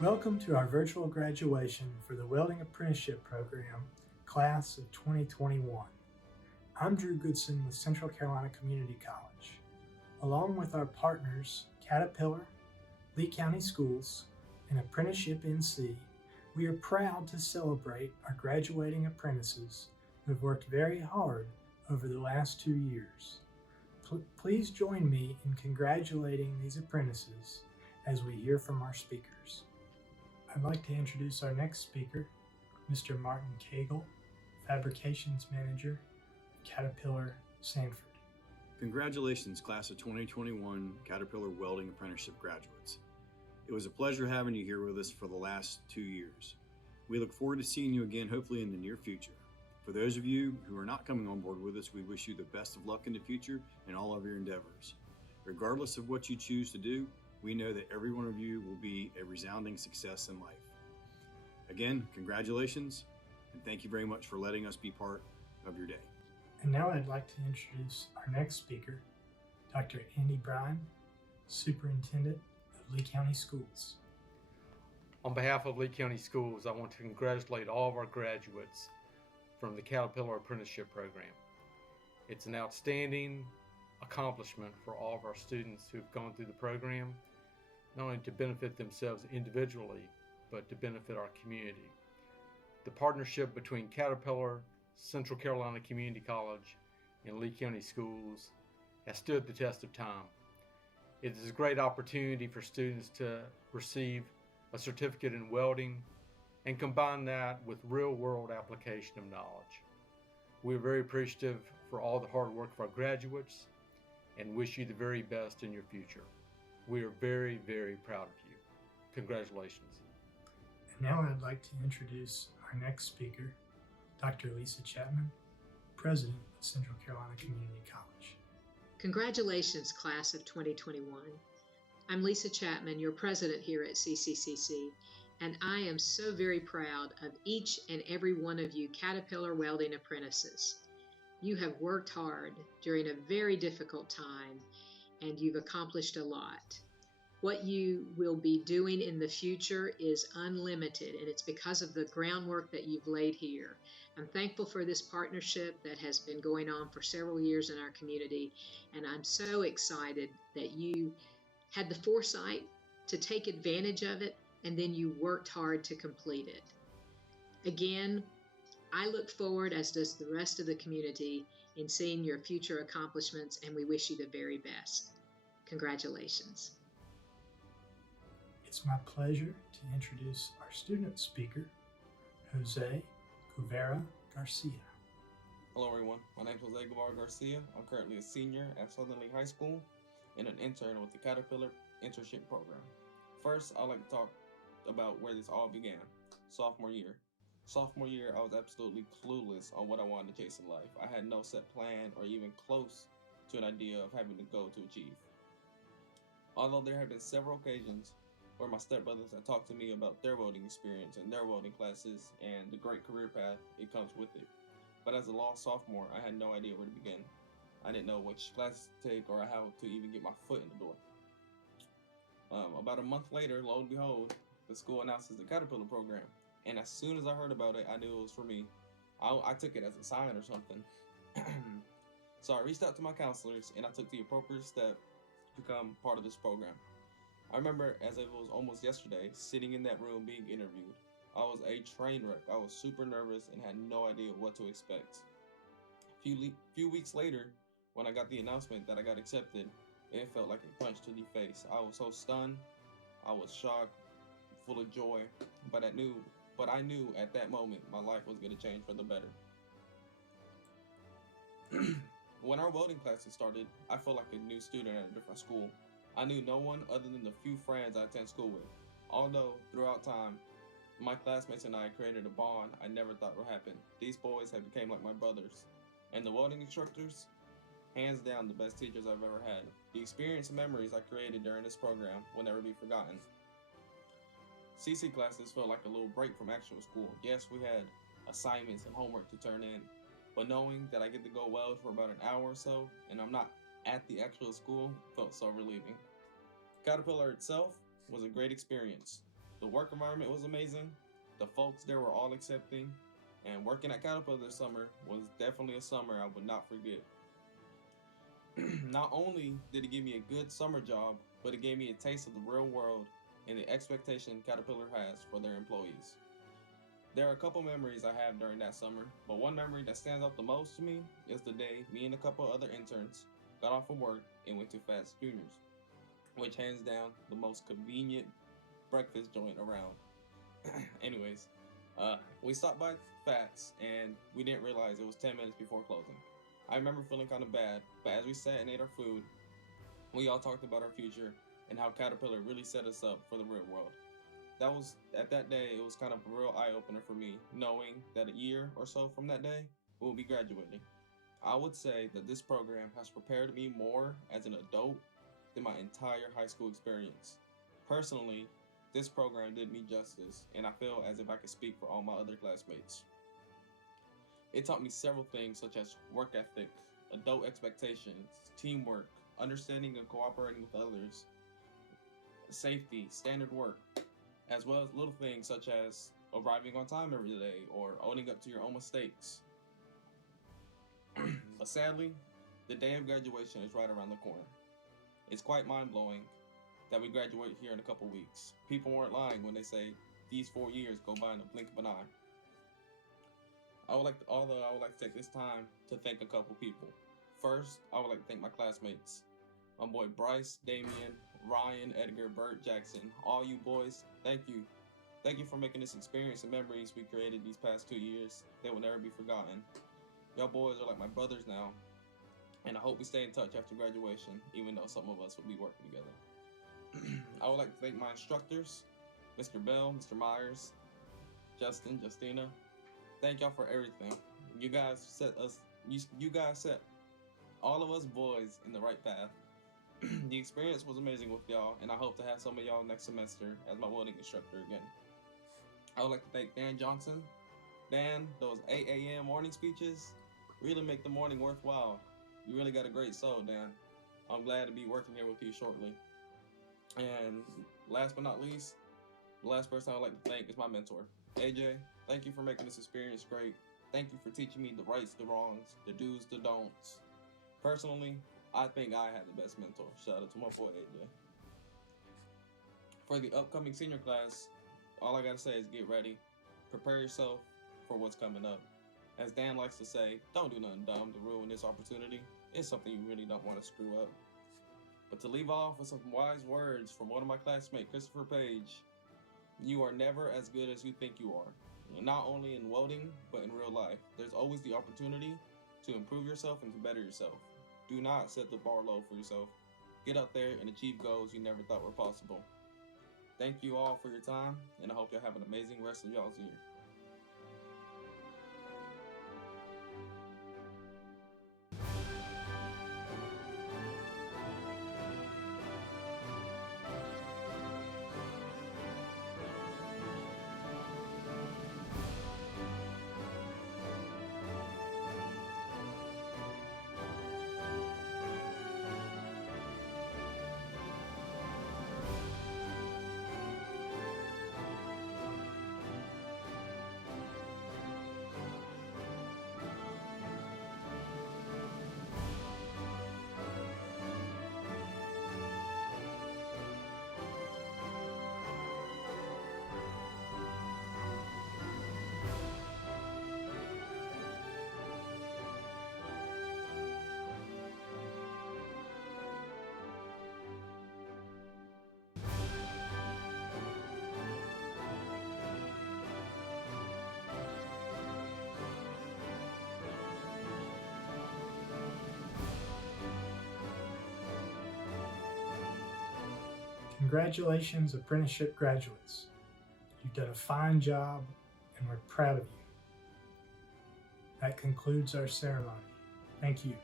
Welcome to our virtual graduation for the Welding Apprenticeship Program, Class of 2021. I'm Drew Goodson with Central Carolina Community College. Along with our partners, Caterpillar, Lee County Schools, and Apprenticeship NC, we are proud to celebrate our graduating apprentices who have worked very hard over the last 2 years. Please join me in congratulating these apprentices as we hear from our speakers. I'd like to introduce our next speaker, Mr. Martin Cagle, Fabrications Manager, Caterpillar, Sanford. Congratulations, Class of 2021 Caterpillar Welding Apprenticeship graduates. It was a pleasure having you here with us for the last 2 years. We look forward to seeing you again, hopefully in the near future. For those of you who are not coming on board with us, we wish you the best of luck in the future in all of your endeavors. Regardless of what you choose to do, we know that every one of you will be a resounding success in life. Again, congratulations, and thank you very much for letting us be part of your day. And now I'd like to introduce our next speaker, Dr. Andy Bryan, Superintendent of Lee County Schools. On behalf of Lee County Schools, I want to congratulate all of our graduates from the Caterpillar Apprenticeship Program. It's an outstanding accomplishment for all of our students who have gone through the program, not only to benefit themselves individually, but to benefit our community. The partnership between Caterpillar, Central Carolina Community College, and Lee County Schools has stood the test of time. It is a great opportunity for students to receive a certificate in welding and combine that with real-world application of knowledge. We're very appreciative for all the hard work of our graduates and wish you the very best in your future. We are very, very proud of you. Congratulations. And now I'd like to introduce our next speaker, Dr. Lisa Chapman, President of Central Carolina Community College. Congratulations, Class of 2021. I'm Lisa Chapman, your president here at CCCC, and I am so very proud of each and every one of you Caterpillar welding apprentices. You have worked hard during a very difficult time, and you've accomplished a lot. What you will be doing in the future is unlimited, and it's because of the groundwork that you've laid here. I'm thankful for this partnership that has been going on for several years in our community, and I'm so excited that you had the foresight to take advantage of it, and then you worked hard to complete it. Again, I look forward, as does the rest of the community, in seeing your future accomplishments, and we wish you the very best. Congratulations. It's my pleasure to introduce our student speaker, Jose Guevara Garcia. Hello everyone, my name is Jose Guevara Garcia. I'm currently a senior at Southern Lee High School and an intern with the Caterpillar Internship Program. First, I'd like to talk about where this all began. Sophomore year. Sophomore year, I was absolutely clueless on what I wanted to chase in life. I had no set plan or even close to an idea of having to go to achieve. Although there have been several occasions where my stepbrothers have talked to me about their welding experience and their welding classes and the great career path it comes with it. But as a lost sophomore, I had no idea where to begin. I didn't know which classes to take or how to even get my foot in the door. About a month later, lo and behold, the school announces the Caterpillar program. And as soon as I heard about it, I knew it was for me. I took it as a sign or something. So I reached out to my counselors and I took the appropriate step to become part of this program. I remember as if it was almost yesterday, sitting in that room being interviewed. I was a train wreck. I was super nervous and had no idea what to expect. Few weeks later, when I got the announcement that I got accepted, it felt like a punch to the face. I was so stunned. I was shocked, full of joy, but I knew at that moment my life was going to change for the better. When our welding classes started, I felt like a new student at a different school. I knew no one other than the few friends I attend school with. Although, throughout time, my classmates and I created a bond I never thought would happen. These boys have become like my brothers. And the welding instructors, hands down the best teachers I've ever had. The experience and memories I created during this program will never be forgotten. CC classes felt like a little break from actual school. Yes, we had assignments and homework to turn in, but knowing that I get to go weld for about an hour or so and I'm not at the actual school felt so relieving. Caterpillar itself was a great experience. The work environment was amazing. The folks there were all accepting, and working at Caterpillar this summer was definitely a summer I would not forget. Not only did it give me a good summer job, but it gave me a taste of the real world and the expectation Caterpillar has for their employees. There are a couple memories I have during that summer, but one memory that stands out the most to me is the day me and a couple other interns got off of work and went to Fats Juniors, which hands down the most convenient breakfast joint around. Anyways, we stopped by Fats and we didn't realize it was 10 minutes before closing. I remember feeling kind of bad, but as we sat and ate our food, we all talked about our future and how Caterpillar really set us up for the real world. At that day, it was kind of a real eye-opener for me, knowing that a year or so from that day, we'll be graduating. I would say that this program has prepared me more as an adult than my entire high school experience. Personally, this program did me justice, and I feel as if I could speak for all my other classmates. It taught me several things such as work ethic, adult expectations, teamwork, understanding and cooperating with others, safety, standard work, as well as little things such as arriving on time every day or owning up to your own mistakes. But sadly, the day of graduation is right around the corner. It's quite mind-blowing that we graduate here in a couple weeks. People weren't lying when they say these 4 years go by in a blink of an eye. I would like to take this time to thank a couple people. First, I would like to thank my classmates. My boy Bryce, Damian, Ryan, Edgar, Bert, Jackson, all you boys, thank you. Thank you for making this experience and memories we created these past 2 years. They will never be forgotten. Y'all boys are like my brothers now, and I hope we stay in touch after graduation, even though some of us will be working together. I would like to thank my instructors, Mr. Bell, Mr. Myers, Justin, Justina. Thank y'all for everything. You guys set all of us boys in the right path. The experience was amazing with y'all, and I hope to have some of y'all next semester as my welding instructor again. I would like to thank Dan Johnson. Dan, those 8 a.m. morning speeches really make the morning worthwhile. You really got a great soul, Dan. I'm glad to be working here with you shortly. And last but not least, the last person I would like to thank is my mentor, AJ. Thank you for making this experience great. Thank you for teaching me the rights, the wrongs, the do's, the don'ts. Personally, I think I had the best mentor. Shout out to my boy AJ. For the upcoming senior class, all I gotta say is get ready. Prepare yourself for what's coming up. As Dan likes to say, don't do nothing dumb to ruin this opportunity. It's something you really don't want to screw up. But to leave off with some wise words from one of my classmates, Christopher Page, you are never as good as you think you are. Not only in welding, but in real life. There's always the opportunity to improve yourself and to better yourself. Do not set the bar low for yourself. Get out there and achieve goals you never thought were possible. Thank you all for your time, and I hope y'all have an amazing rest of y'all's year. Congratulations, apprenticeship graduates. You've done a fine job, and we're proud of you. That concludes our ceremony. Thank you.